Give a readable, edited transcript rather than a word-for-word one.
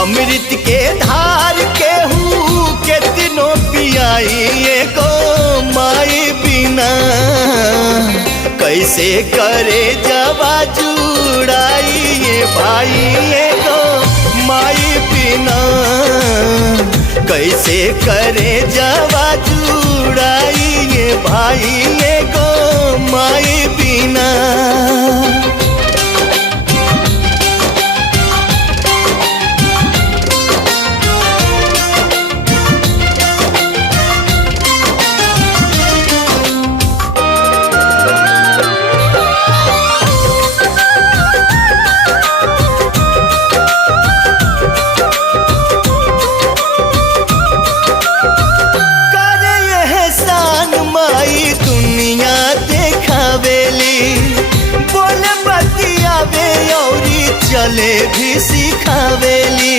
अमृत के धार केहू केतनो पियाई एगो माई बिना कैसे करे जवा जुड़ाई ये भाई एगो माई बिना कैसे करे जवा जुड़ाई ये भाई एगो माई बिना। दुनिया देखावेली बोले बतियावे औरी चले भी सिखावेली।